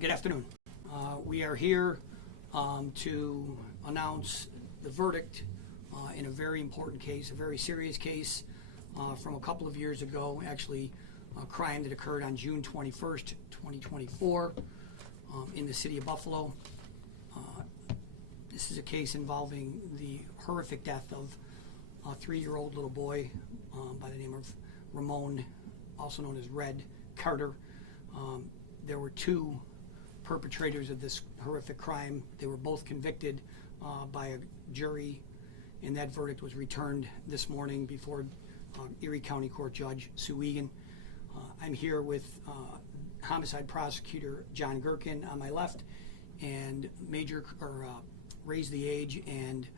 Good afternoon. We are here to announce the verdict in a very important case, a very serious case from a couple of years ago, actually a crime that occurred on June 21st, 2024 in the city of Buffalo. This is a case involving the horrific death of a 3-year-old little boy by the name of Ramon, also known as Red Carter. There were two perpetrators of this horrific crime. They were both convicted by a jury, and that verdict was returned this morning before Erie County Court Judge Sue Egan. I'm here with homicide prosecutor John Gherkin on my left, and raise the age and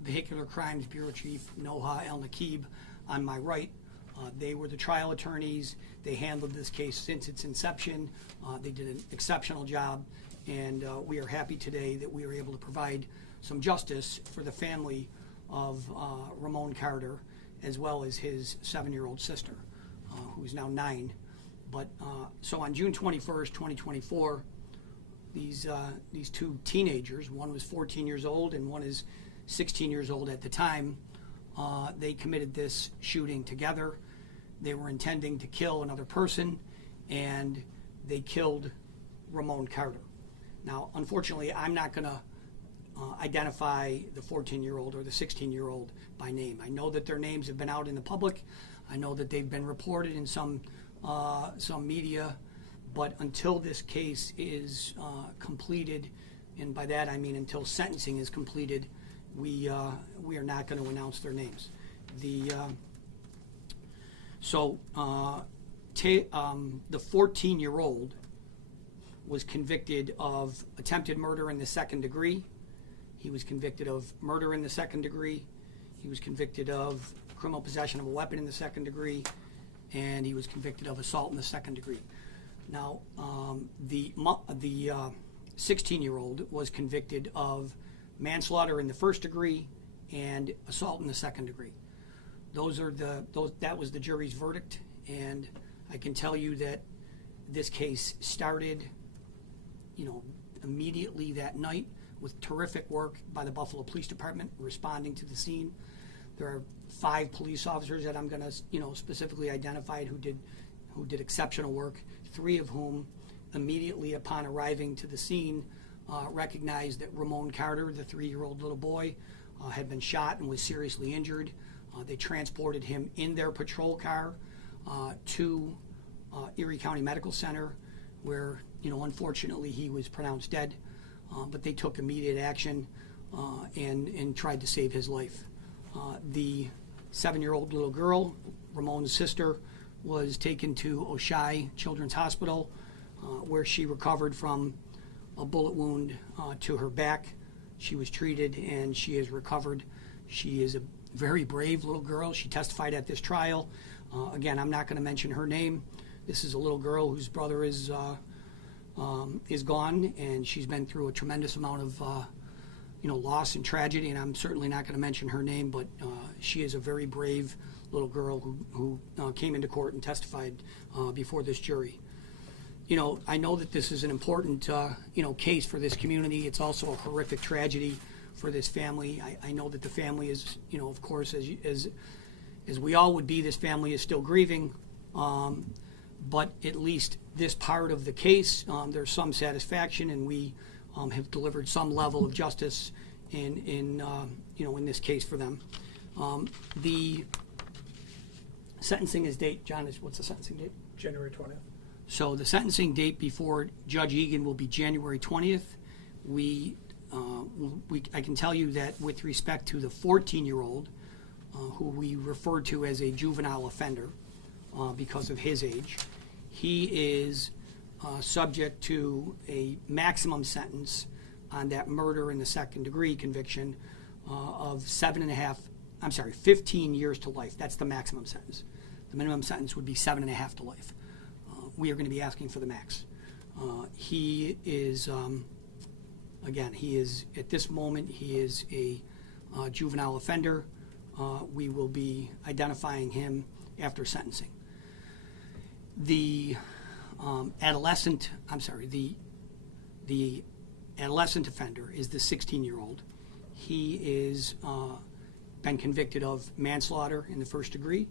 vehicular crimes bureau chief Noha El Nakib on my right. They were the trial attorneys. They handled this case since its inception. They did an exceptional job, and we are happy today that we were able to provide some justice for the family of Ramon Carter, as well as his 7-year-old sister, who is now 9. But so on June 21st, 2024, these two teenagers, one was 14 years old and one is 16 years old at the time, they committed this shooting together. They were intending to kill another person, and they killed Ramon Carter. Now, unfortunately, I'm not going to identify the 14-year-old or the 16-year-old by name. I know that their names have been out in the public. I know that they've been reported in some media, but until this case is completed, and by that I mean until sentencing is completed, we are not going to announce their names. The 14-year-old was convicted of attempted murder in the second degree. He was convicted of murder in the second degree. He was convicted of criminal possession of a weapon in the second degree, and he was convicted of assault in the second degree. Now, the 16-year-old was convicted of manslaughter in the first degree and assault in the second degree. That was the jury's verdict, and I can tell you that this case started, immediately that night with terrific work by the Buffalo Police Department responding to the scene. There are 5 police officers that I'm going to, specifically identify who did exceptional work. 3 of whom, immediately upon arriving to the scene, recognized that Ramon Carter, the 3-year-old little boy, had been shot and was seriously injured. They transported him in their patrol car to Erie County Medical Center, where, unfortunately he was pronounced dead. But they took immediate action and tried to save his life. The 7-year-old little girl, Ramon's sister, was taken to Oshai Children's Hospital, where she recovered from a bullet wound to her back. She was treated and she has recovered. She is a very brave little girl. She testified at this trial. Again, I'm not going to mention her name. This is a little girl whose brother is gone, and she's been through a tremendous amount of loss and tragedy, and I'm certainly not going to mention her name, but she is a very brave little girl who came into court and testified before this jury. I know that this is an important case for this community. It's also a horrific tragedy for this family. I know that the family is, of course, as we all would be, this family is still grieving. But at least this part of the case, there's some satisfaction, and we have delivered some level of justice in this case for them. The sentencing is date, John, what's the sentencing date? January 20th. So the sentencing date before Judge Egan will be January 20th. I can tell you that with respect to the 14-year-old, who we refer to as a juvenile offender because of his age, he is subject to a maximum sentence on that murder in the second degree conviction of 15 years to life. That's the maximum sentence. The minimum sentence would be 7.5 to life. We are going to be asking for the max. He is, at this moment, he is a juvenile offender. We will be identifying him after sentencing. The the adolescent offender is the 16-year-old. He is been convicted of manslaughter in the first degree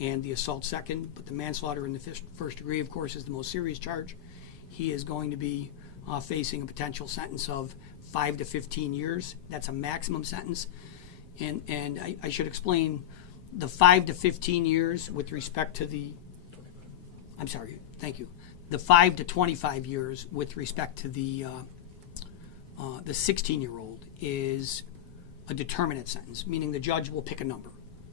and the assault second, but the manslaughter in the first degree, of course, is the most serious charge. He is going to be facing a potential sentence of 5 to 15 years. That's a maximum sentence. And I should explain the 5 to 15 years with respect to the, I'm sorry, thank you. The 5 to 25 years with respect to the 16-year-old is a determinate sentence, meaning the judge will pick a number.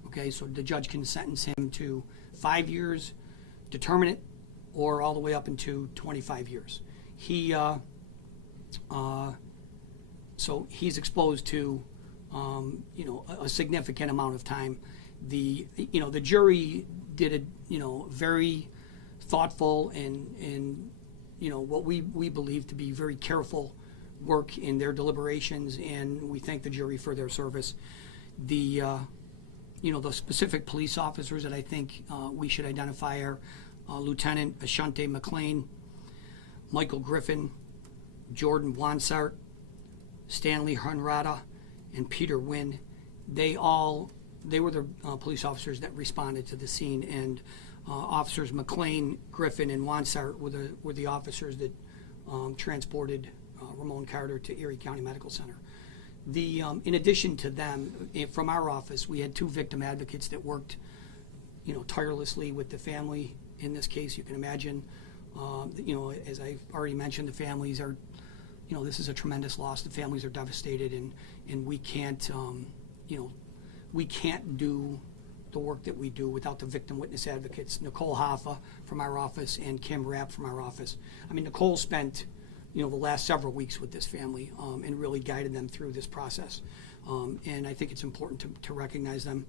Okay, so the judge can sentence him to 5 years, determinate, or all the way up into 25 years. So he's exposed to, a significant amount of time. The jury did a, very thoughtful and what we believe to be very careful work in their deliberations, and we thank the jury for their service. The specific police officers that I think we should identify are Lieutenant Ashante McLean, Michael Griffin, Jordan Wansart, Stanley Hunrada, and Peter Wynn. They were the police officers that responded to the scene, and officers McLean, Griffin, and Wansart were the officers that transported Ramon Carter to Erie County Medical Center. In addition to them, from our office, we had 2 victim advocates that worked, tirelessly with the family. In this case, you can imagine, as I've already mentioned, the families are, this is a tremendous loss. The families are devastated, and we can't, we can't do the work that we do without the victim witness advocates, Nicole Hoffa from our office and Kim Rapp from our office. I mean, Nicole spent, the last several weeks with this family and really guided them through this process. And I think it's important to recognize them.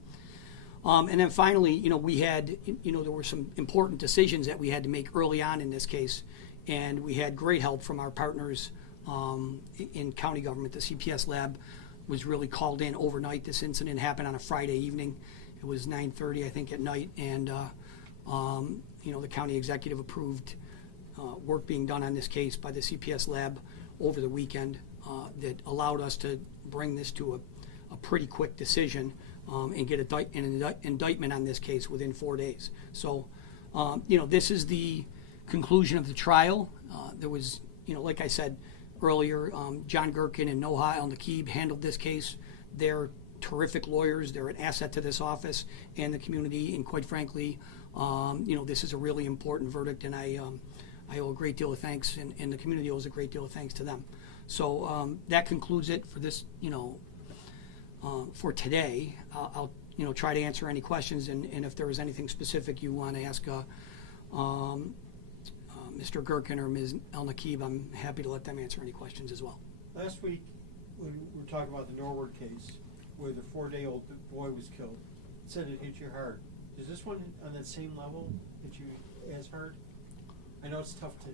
And then finally, we had, there were some important decisions that we had to make early on in this case, and we had great help from our partners in county government. The CPS lab was really called in overnight. This incident happened on a Friday evening. It was 9:30, I think, at night, and the county executive approved work being done on this case by the CPS lab over the weekend that allowed us to bring this to a pretty quick decision and get an indictment on this case within 4 days. So, this is the conclusion of the trial. There was, like I said earlier, John Gherkin and Noha El-Nakib handled this case. They're terrific lawyers. They're an asset to this office and the community. And quite frankly, this is a really important verdict, and I owe a great deal of thanks, and the community owes a great deal of thanks to them. So that concludes it for this, for today. I'll try to answer any questions, and if there is anything specific you want to ask Mr. Gherkin or Ms. El-Nakib, I'm happy to let them answer any questions as well. Last week, when we were talking about the Norwood case, where the 4-day-old boy was killed, it said it hit you hard. Is this one on that same level hit you as hard? I know it's tough to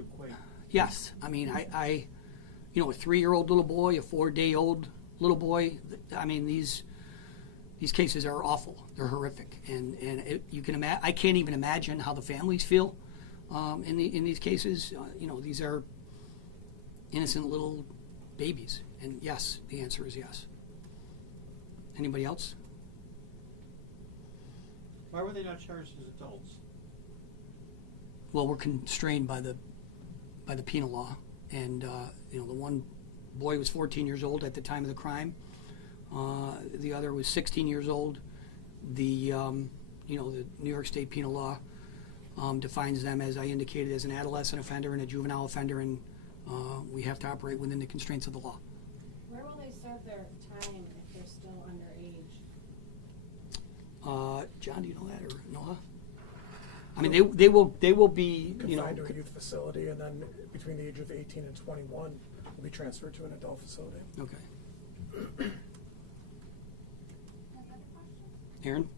equate. Yes, I mean, I a 3-year-old little boy, a 4-day-old little boy. I mean, these cases are awful. They're horrific, and you can imagine. I can't even imagine how the families feel in these cases. These are innocent little babies, and yes, the answer is yes. Anybody else? Why were they not charged as adults? Well, we're constrained by the penal law, and the one boy was 14 years old at the time of the crime. The other was 16 years old. The the New York State penal law defines them, as I indicated, as an adolescent offender and a juvenile offender, and we have to operate within the constraints of the law. Where will they serve their time if they're still underage? John, do you know that, or Noah? I mean, they will be confined to a youth facility, and then between the age of 18 and 21 will be transferred to an adult facility. Okay. Any other questions? Aaron?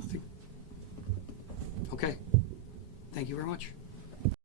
Nothing? Okay. Thank you very much.